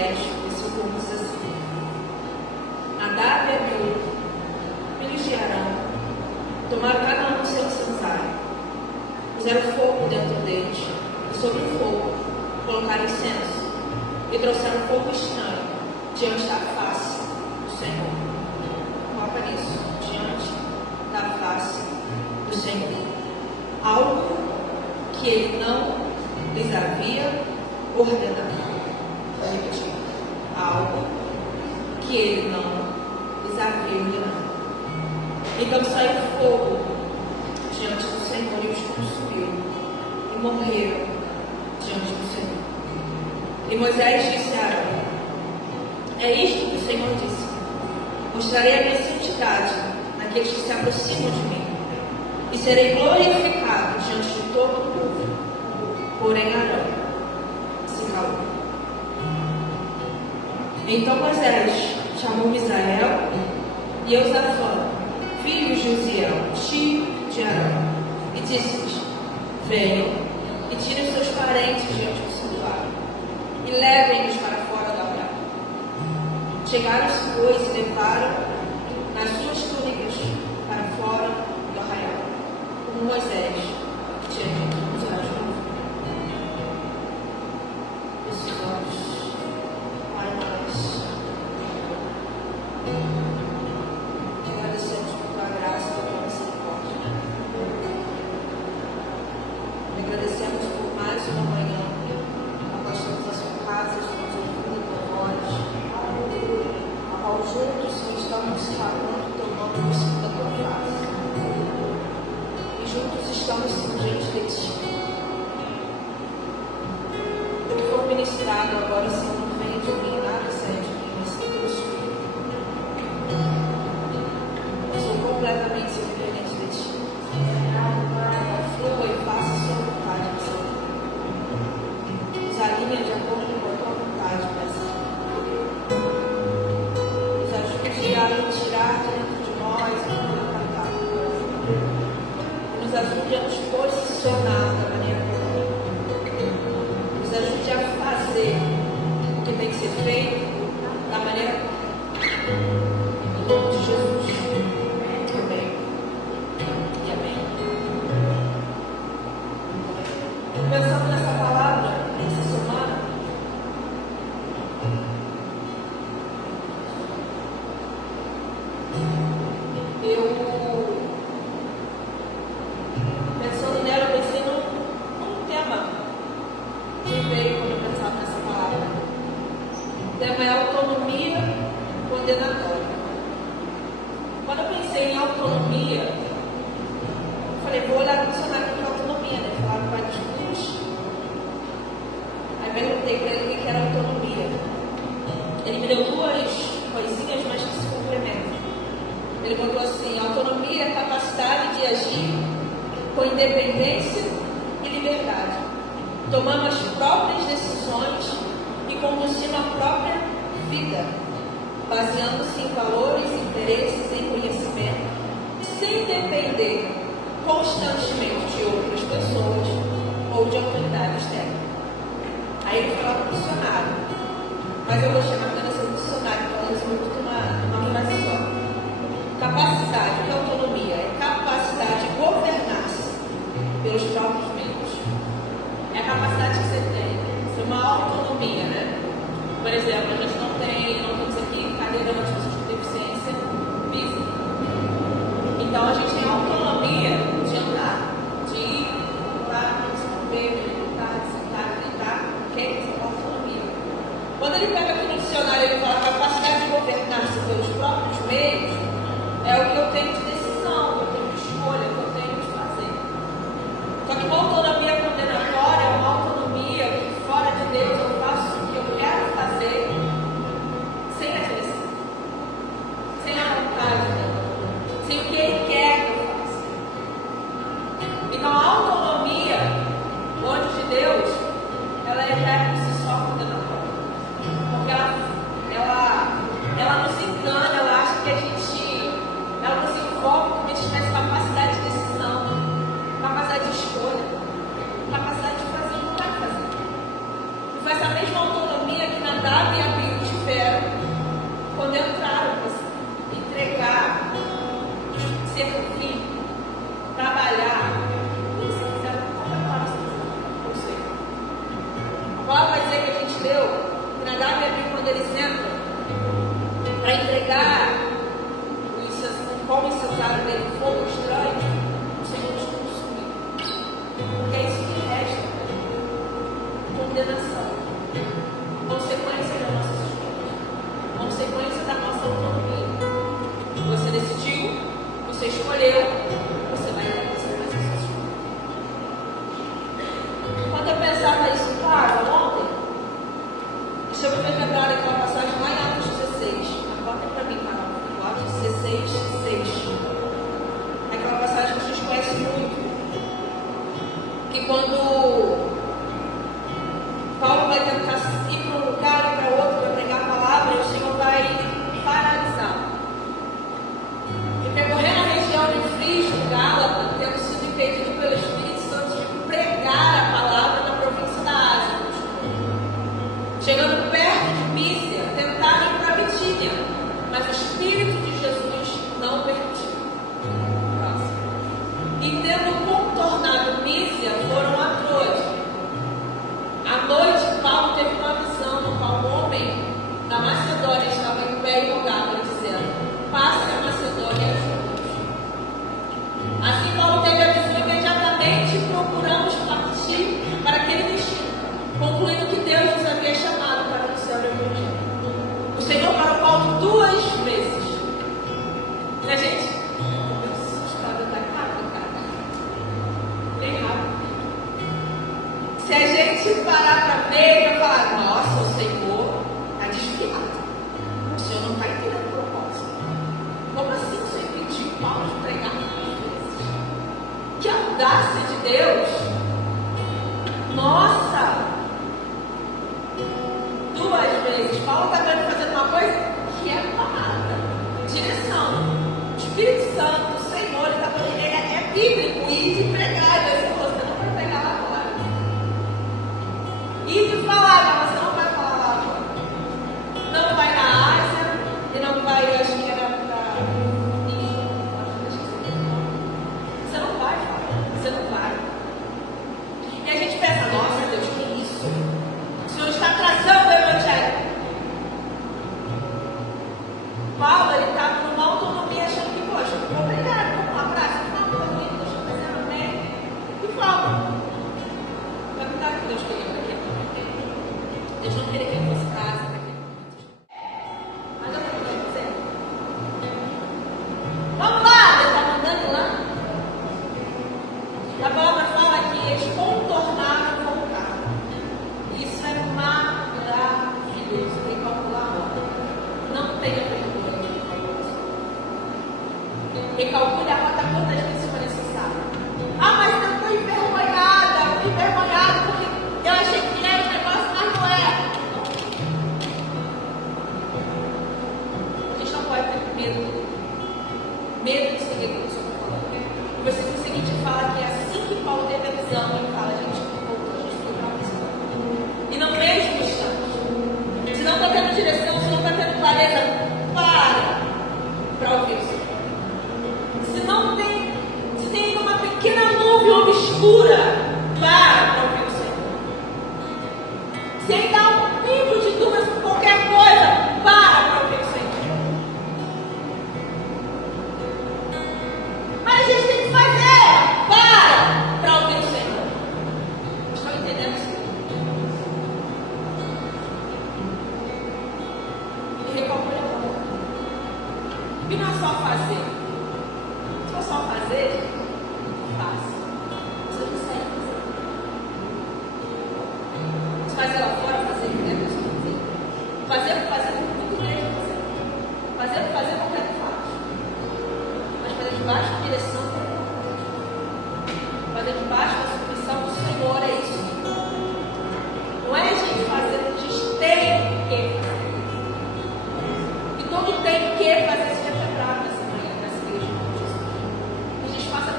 10, versículo 1 diz assim: Nadab e Abiú, filhos de Arão, tomaram cada um o seu incensário, puseram fogo dentro deles, e sobre o fogo colocaram incenso, e trouxeram fogo estranho diante da face do Senhor. Coloca nisso, diante da face do Senhor. Algo que ele não lhes havia ordenado. Vou repetir. Algo que ele não lhes havia ordenado. Então saiu fogo diante do Senhor e os consumiu, e morreram diante do Senhor. E Moisés disse a Arão: É isto que o Senhor disse: Mostrarei a minha santidade naqueles que se aproximam de mim, e serei glorificado diante de todo o povo. Porém Arão se calou. Então Moisés chamou Misael e Eusafã, filhos de Uziel, tio de Arão, e disse-lhes: Venham e tirem os seus parentes diante do santuário, e levem-nos para fora da aldeia. Chegaram-se, pois, e levaram nas suas túnicas para fora do arraial, como Moisés tinha dito nos olhos de novo. Esses olhos, Pai, nós te agradecemos por tua graça e por tua misericórdia. Te agradecemos por mais uma manhã, nós estamos na sua casa, estamos ouvindo a tua voz, ao juntos estamos falando teu nome no cimo da tua face, e juntos estamos diante de ti. O que for ministrado agora, Senhor, não vem de mim, nada sai de mim, mas sim pelo Espírito. Eu sou completamente dependente de ti. Flua e faça a sua vontade, Senhor. Nos alinha de acordo com a tua vontade, Senhor. Nos ajude a tirar de dentro de nós e colocar no coração. E nos ajude a nos posicionar da maneira correta. Nos ajude a fazer o que tem que ser feito da maneira correta. Em nome de Jesus. Amém. E amém. Pensando nessa palavra, essa semana, pensando nela, eu pensei num tema que veio quando eu pensava nessa palavra. O tema é autonomia condenatória. Quando eu pensei em autonomia, eu falei, vou olhar no dicionário de autonomia, né? Falar do Pai dos Cruz. Aí perguntei para ele o que era autonomia. Ele me deu duas coisinhas, mas que se complementam. Ele botou assim: autonomia é a capacidade de agir com independência e liberdade, tomando as próprias decisões e conduzindo a própria vida, baseando-se em valores, interesses e conhecimento, sem depender constantemente de outras pessoas ou de autoridade externa. Aí ele falava no dicionário, mas eu vou chamar apenas de dicionário, para resolver tudo numa frase só. Capacidade, que é autonomia? É capacidade de governar-se pelos próprios meios. É a capacidade que você tem, de uma autonomia, né? Por exemplo, a gente não temos aqui cadeirantes, pessoas com deficiência física. Então a gente tem autonomia de andar, de ir, voltar, de se mover, de levantar, de sentar, de deitar, ok? Essa é a autonomia. Quando ele pega aqui no dicionário, ele fala capacidade de governar-se pelos próprios meios. É o que eu tenho de decisão, o que eu tenho de escolha, o que eu tenho de fazer. Só que uma autonomia condenatória é uma autonomia que fora de Deus eu faço o que eu quero fazer sem a direção, sem a vontade, sem o que Ele quer que eu faça. Então a autonomia longe de Deus, ela é por si só condenatória. Porque ela nos engana, ela acha que a gente. Ela nos envolve como a gente tivesse capacidade de decisão, capacidade de escolha, capacidade de fazer o que não vai fazer. E faz a mesma autonomia que Nadab Nadab e Abiú tiveram quando entraram para entregar, servir, trabalhar. O que você quiser, qualquer palavra que você quiser. A palavra vai dizer que a gente leu que Nadab e Abiú, quando eles entram para entregar como incensário dele, fogo estranho, o Senhor nos consumiu. Porque é isso que resta, condenação, consequência das nossas escolhas, consequência da nossa autonomia. Você decidiu, você escolheu, você vai ter consequências das suas escolhas. Quando eu pensava isso, claro, ontem, deixa eu me lembrar daquela passagem lá em Atos 16. Bota para mim, Carol. Atos 16, 6. Aquela passagem que a gente conhece muito. Que quando Paulo vai tentar ir para um lugar ou para outro para pregar a palavra, o Senhor vai paralisar. E percorrendo a região de Frígia, Gálata, tendo sido impedido pelo Espírito Santo de pregar a palavra na província da Ásia. Chegando perto de Mísia, tentaram ir para Bitínia, mas o Espírito de Jesus não permitiu. Próximo. E tendo contornado Mísia, foram a Troade. À noite, Paulo teve uma visão no qual um homem da Macedônia estava em pé e rogava, dizendo: passe a Macedônia e ajude-nos. Assim Paulo teve a visão imediatamente e procuramos partir para aquele destino, concluindo que Deus nos havia chamado para anunciar o Evangelho. O Senhor parou Paulo 2 vezes. E a gente, meu história está rápido, cara. Bem rápido. Se a gente parar para ver e falar: nossa, o Senhor está desviado. O Senhor não está entendendo o propósito. Como assim o Senhor pediu Paulo de pregar 2 vezes? Que audácia de Deus! Nossa! 2 vezes. Paulo está querendo fazer uma coisa que é parada. Direção. O Espírito Santo, o Senhor, ele é bíblico. E pregar, Deus falou: você não vai pregar lá agora. E falar, mas você não vai falar lá agora. Não vai na Ásia e não vai, eu acho que era para você não vai falar. Você não vai. E a gente pensa: nossa, Deus, que isso? O Senhor está trazendo o Evangelho. Paulo, ele estava numa autonomia achando que, poxa, vou pregar, vamos lá, praça, vamos lá, deixa eu fazer uma bem. E vamos. Na verdade, Deus queria para quê? Deus não queria que ele fosse casa, para quê? Mas eu quero dizer. Vamos lá, Deus está mandando lá. A palavra fala que eles contornaram o voltar. Isso é maravilhoso. Tem que calcular a rota. Não tenha vergonha. Recalcule a rota quantas vezes for necessário. Ah, mas eu estou envergonhada porque eu achei que era um negócio, mas não é. A gente não pode ter medo. Medo de seguir o que o Senhor está falando. O versículo seguinte fala que é assim que Paulo teve a visão, ele fala: a gente voltou, a gente foi para a missão. E não mesmo instante. Se não está tendo direção, se não está tendo clareza, para ouvir o Senhor. Se tem uma pequena nuvem obscura, para ouvir o Senhor. Se ainda há um pingo de dúvidas por qualquer coisa, para ouvir o Senhor. Mas a gente tem que fazer, para ouvir o Senhor. Estão entendendo isso? E recalcule a rota. E não é só fazer. Se for só fazer, faça. Você não consegue fazer. Se fazer lá fora, fazer dentro, você fazer. Fazer muito grande fazer. Fazer qualquer que faz. Mas fazer debaixo da direção do Deus. Fazer debaixo da submissão do Senhor, é isso. Não é a gente fazer, a gente tem que fazer. E todo tem que fazer se quebrado nessa manhã, nessa igreja. A gente faça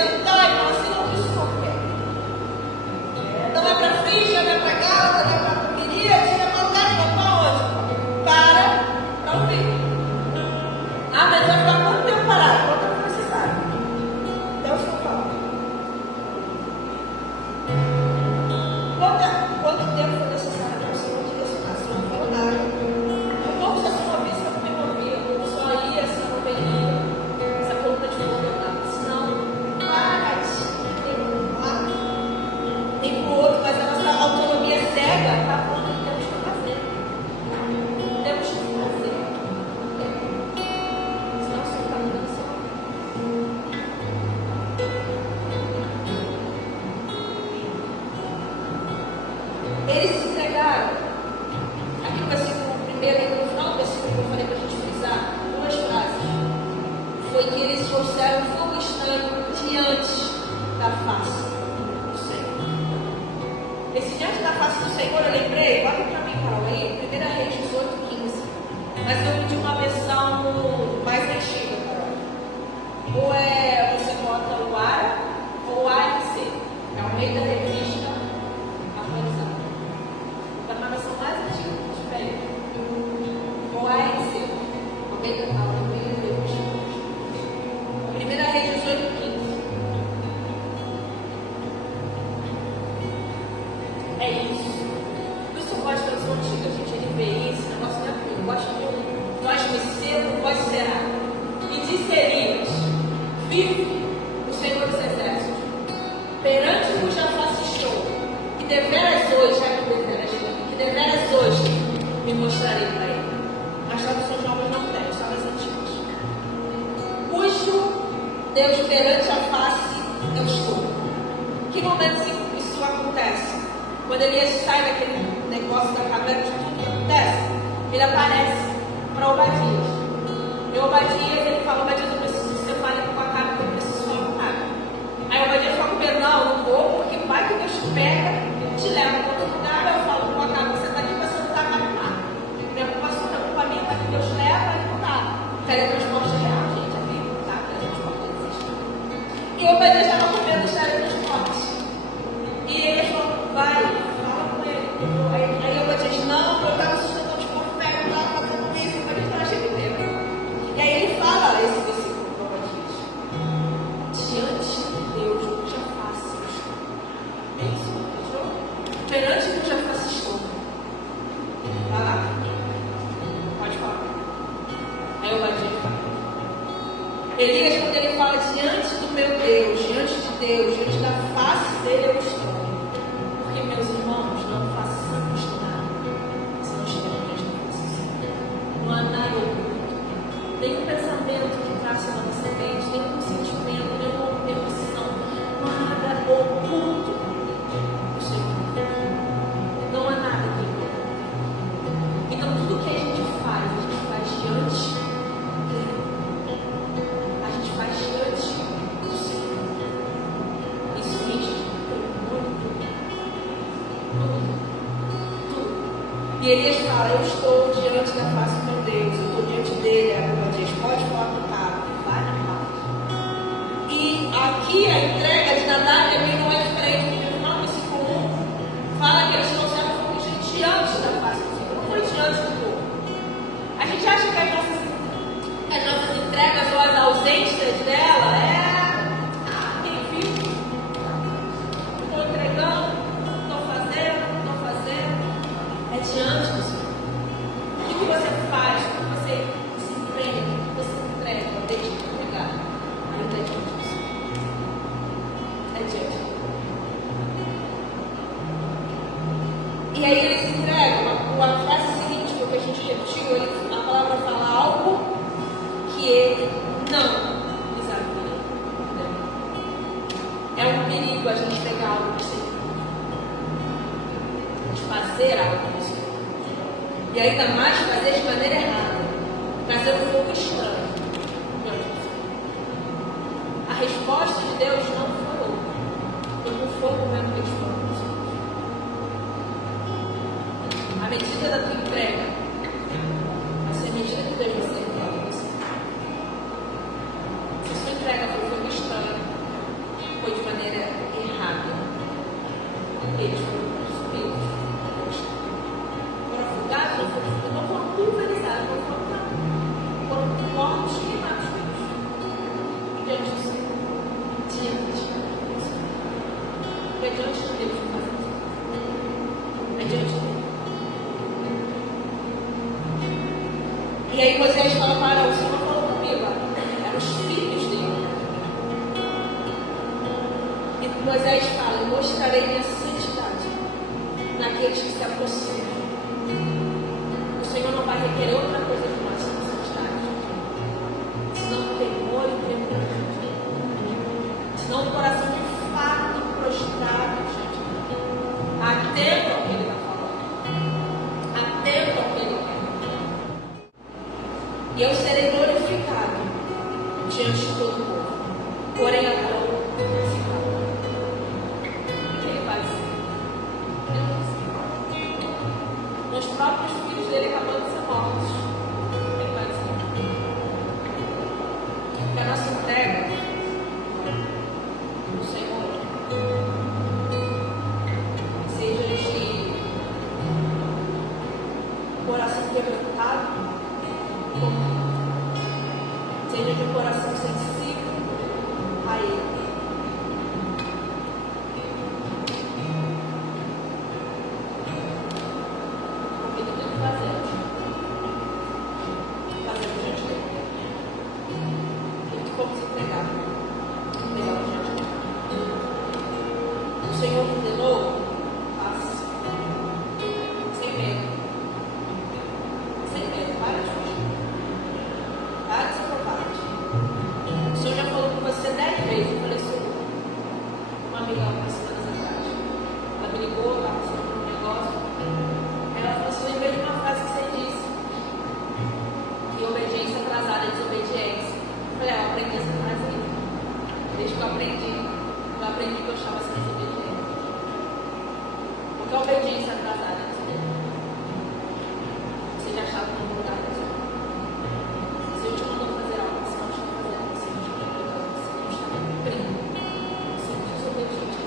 adiantar e falar assim, não, isso não quer. Não vai para frente, já vai para cá, já vai para a queria, já vai para onde? Para ouvir. Ah, mas vai ficar quanto tempo parado? Quanto tempo necessário? Deus não fala. Quanto tempo foi necessário para o Senhor direcionar? Se não falou nada. O povo só se movia, se não me movia. O povo só ia, se não veria. Essa coluna de fogo eu dava. Senão, tem para o outro, mas a nossa autonomia cega está falando que temos que fazer. Temos que fazer. Senão você está dando certo. Eles se entregaram. Aqui no versículo primeiro, no final do versículo que eu falei para a gente frisar, duas frases. Foi que eles trouxeram fogo estranho diante da face do Senhor. Esse diante da face do Senhor, eu lembrei, olha para mim, Carol, aí, 1 Reis 18:15. Mas eu pedi uma versão mais antiga, Carol. Ou é você bota o ARA ou o ARC. É o meio da revista atualizada. Está uma versão mais antiga que tiver. Ou ARC. O meio da revista. 1 Reis 18:15. É isso. Por isso eu gosto da versão antiga, gente. Ele vê isso, negócio não é comigo. Eu gosto muito. Nós conhecemos, vós será. E disseríamos: vive o Senhor dos Exércitos, perante cuja face estou, que deveras hoje, que deveras hoje me mostrarei para ele. As traduções novas não têm, só as antigas. Cujo Deus perante a face eu estou. Que momento isso acontece? Quando Elias sai daquele negócio da caverna de tudo que acontece, ele aparece para Obadias. E Obadias, ele fala: Obadias, eu preciso que você fale com a cara, porque eu preciso falar com a cara. Aí Obadias fala com ele: não vou, porque vai que Deus te pega, te leva para outro lugar. Eu falo com a cara: você está aqui, você não está aqui nada. Minha preocupação, a culpa minha está que Deus leva e não dá. Teletransporte é real, gente, é vivo, tá? Teletransporte existe. E Obadias estava com medo dos teletransportes. E ele falou: vai, fala com ele. Aí Obadias: não, eu estava sustentando os profetas, eu estava fazendo isso, eu estava cheio de medo. E aí ele fala esse versículo para Obadias: diante de Deus, cuja face eu estou. É isso, entendeu? Perante cuja face estou. Vai lá. Pode falar. Aí Obadias fala. Elias, quando ele fala diante do meu Deus, diante de Deus, diante da face dele eu estou. Porque, meus irmãos, não façamos nada se não estivermos diante da face do Senhor. Não há nada oculto. Nenhum pensamento que traça na nossa mente, nenhum sentimento, nenhuma emoção. Não há nada oculto do Senhor. Não há nada que oculto. Então, tudo que a gente faz diante dele. A gente faz diante do Senhor. Isso enche tudo. E Elias fala: eu estou diante da face do meu Deus, eu estou diante dele. Ela diz: pode falar com o cara, vai na paz. E aqui a entrega de Nadab não é diferente. No final do versículo 1 fala que eles trouxeram fogo diante da face do Senhor, não foi diante do povo. A gente acha que as nossas entregas ou as ausências dela quem viu? Estou entregando, estou fazendo. É diante do Senhor. O que você faz? O que você se entrega, deixa de entregar. Ainda é diante do Senhor. É diante do Senhor. E aí ele se entrega. A frase seguinte, que a gente repetiu, a palavra fala algo que ele não desafia. É um perigo a gente pegar algo do Senhor. A gente fazer algo do Senhor. E ainda mais fazer de maneira errada. Trazer um fogo estranho. A resposta de Deus não foi outra. Foi com fogo mesmo que eles foram. A medida da tua entrega vai ser a medida que Deus vai ser entregue a você. Se a sua entrega for fogo estranho, foi de maneira errada. Eles foram consumidos, foram afogados, não foram pulverizados, foram mortos, queimados diante do Senhor. É diante de Deus que faz isso. É diante de Deus. E aí Moisés fala para o Senhor, falou comigo, eram os filhos dele. E Moisés fala, eu mostrarei minha santidade naqueles que se aproximam. O Senhor não vai requerer outra coisa de nós, senão santidade. Senão temor e tremor. Senão o coração de fato prostrado, gente. Atento ao que ele está falando. Atento ao que ele quer. E eu serei glorificado diante de todo o povo. Porém, a coroa se cala. O que ele faz? Os próprios filhos dele acabam de ser mortos. Ele faz assim. Que a nossa entrega do Senhor seja de coração quebrantado, seja de coração sensível a Ele. Porque tudo que fazemos diante dele. E que vamos entregar diante dele. O Senhor ordenou, faça sem medo. Sem medo, para de fugir. Para de ser covarde. O Senhor já falou com você 10 vezes. Eu falei, Senhor, uma amiga algumas semanas atrás, ela me ligou, ela passou por um negócio. Ela falou assim, lembrei de uma frase que você disse. E obediência atrasada é desobediência. Eu falei, eu aprendi essa frase aí. Desde que eu aprendi que eu estava sendo desobediente. Porque a obediência atrasada é desobediência. Você já achava que não lugar de Deus. Se eu te mandou fazer algo, você não está fazendo, você não está cuidando, você não está cumprindo. Você é desobediente.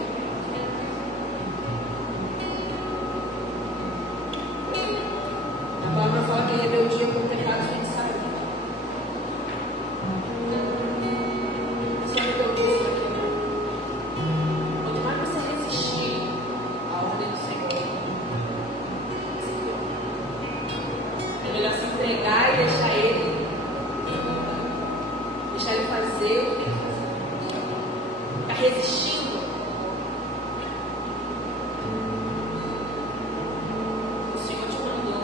A palavra fala que rebeldia com o pecado vem de sair. Você é rebeldia aqui. Quanto mais você resistir à ordem do Senhor, é melhor se entregar e deixar Ele fazer o que tem que fazer. Ficar resistindo. O Senhor te mandou.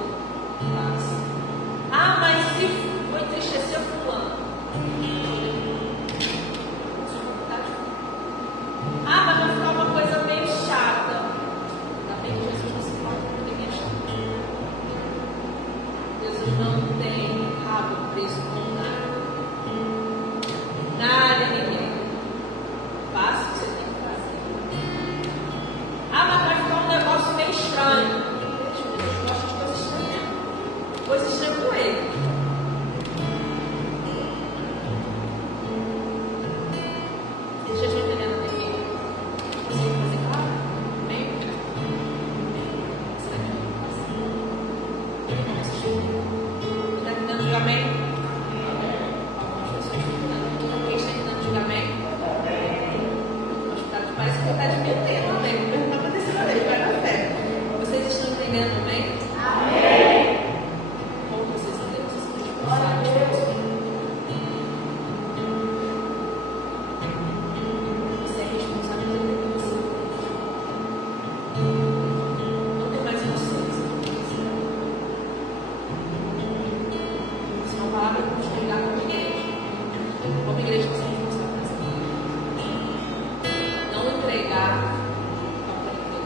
Ah, mas se vou entristecer fulano. Ah, mas vai ficar uma coisa meio chata. Ainda bem que Jesus não se importa com ninguém é chato. Jesus não tem rabo preso com nada. Nada, ninguém. Faça o que você tem que fazer. Ah, mas vai ficar um negócio meio estranho. Jesus gosta de coisas estranhas. Coisas estranhas com Ele. Vocês estão entendendo até aqui? Você tem que fazer claro? Amém? Você vai ter que fazer. Está entendendo? Diga amém? Algumas pessoas estão entendendo. Quem está entendendo? Diga amém? Parece que está diminuindo, amém? Não está acontecendo, amém? Vai na fé. Vocês estão entendendo, amém? Amém. Como vocês entendem? Vocês são responsáveis. Você é responsável pelo que você fez. Não tem mais inocência. Isso é uma palavra que vamos pegar como igreja. Como igreja, você é responsável por essa palavra. Não entregar ao aprender.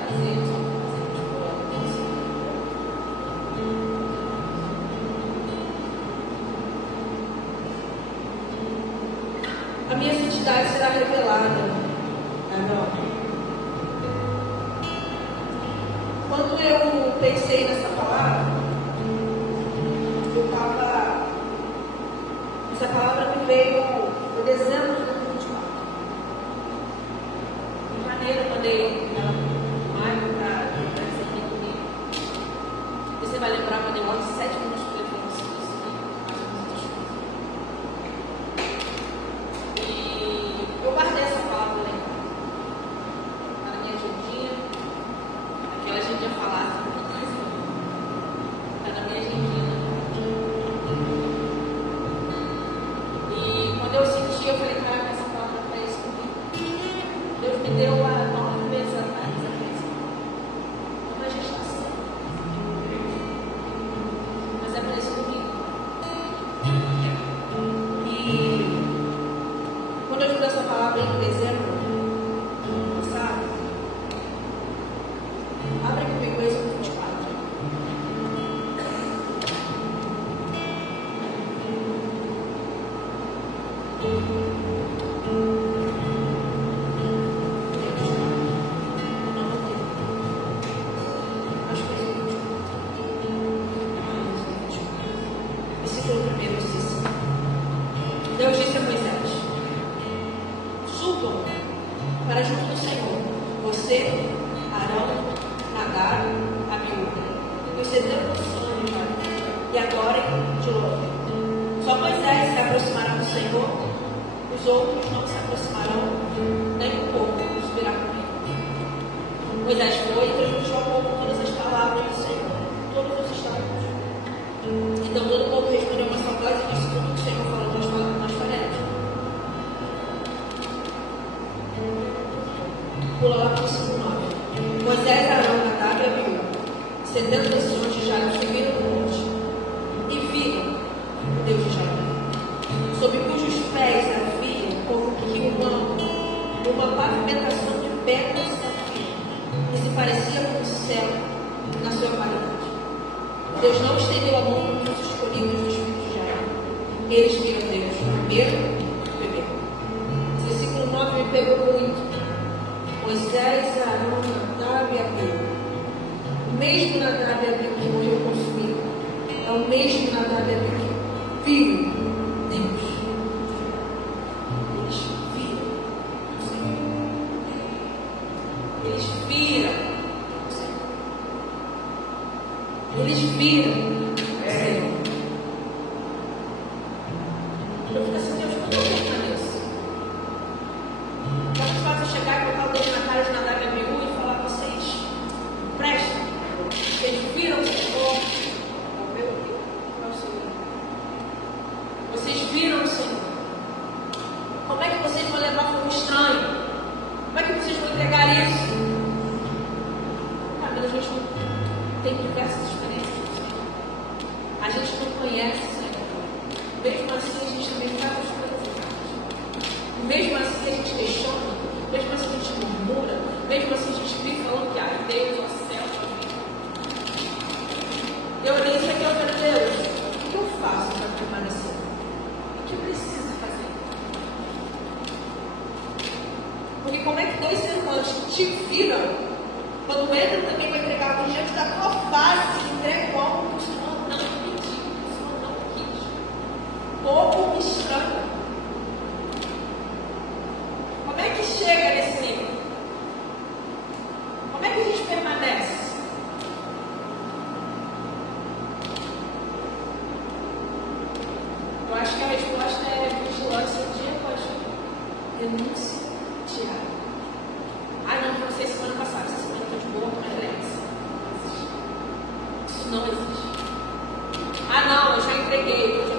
Fazer só para fazer de boa. A minha santidade será revelada. Quando eu pensei nessa palavra, essa palavra me veio Foi dezembro de 2024. Em janeiro eu mandei ela mais para ser aqui comigo. Você vai lembrar, eu mandei logo 7 minutos de telefone. E eu guardei essa palavra lá na minha agendinha. Aquela agendinha falada. Está na minha agendinha. E quando eu senti, eu falei, cara, essa palavra para isso comigo. Deus me deu há 9 meses atrás uma gestação. Mas é para isso comigo. E quando eu li essa palavra em dezembro, sabe? Abre comigo Êxodo 24. Versículo 1 diz: Deus disse a Moisés: subam para junto do Senhor, você, Arão, Nadab, Abiú, e os 70 anciãos de Israel, e adorem de longe. Só Moisés se aproximará do Senhor, os outros não se aproximarão, nem um pouco subirá com ele. Moisés foi e transmitiu ao povo todas as palavras do Senhor, todos os estatutos. Então todo o povo respondeu uma só voz e disse: tudo que o Senhor falou, nós faremos. Pula lá para o versículo 9. Moisés, Arão, Nadab e Abiú, 70 anciãos de Israel, subiram no monte e viram o Deus de Israel, sob cujos pés havia como que uma pavimentação de pedras safira, que se parecia com o céu na sua qualidade. Deus não estendeu a mão contra os escolhidos dos filhos de Israel. Eles viram Deus primeiro e beberam. Esse versículo 9 me pegou muito. Moisés, Arão, Nadab e Abiú. O mesmo Nadab e Abiú que morreu consumido é o mesmo Nadab e Abiú que viu Deus. Eles viram o Senhor. Eles viram o Senhor. Eles viram o Senhor. Eu fico assim, Deus, como eu vou nisso? É fácil chegar e botar o dedo na cara de Nadab e Abiú e falar para vocês: prestem. Eles viram o Senhor. Vocês viram o Senhor. Como é que vocês vão levar como estranho? Como é que vocês vão entregar isso? A gente tem diversas experiências com o Senhor. A gente não conhece o Senhor. Mesmo assim, a gente também faz as coisas erradas. Mesmo assim, a gente questiona. Mesmo assim, a gente murmura. Mesmo assim, a gente fica falando que, ai, Deus, ó céu, ó vida. Eu olhei isso aqui, eu falei: Deus, o que eu faço para permanecer? O que eu preciso fazer? Porque como é que 2 seres humanos te viram, quando entra também para entregar algo diante da tua face, entrega algo que o Senhor não pediu, que o Senhor não quis? Pouco estranho. Como é que chega nesse nível? Como é que a gente permanece? Eu acho que a resposta é vigilância dia após dia. Renúncia diária. Ah, não, não sei semana passada, essa semana eu estou de boa, mas relax. Isso não existe. Ah, não, eu já entreguei, eu já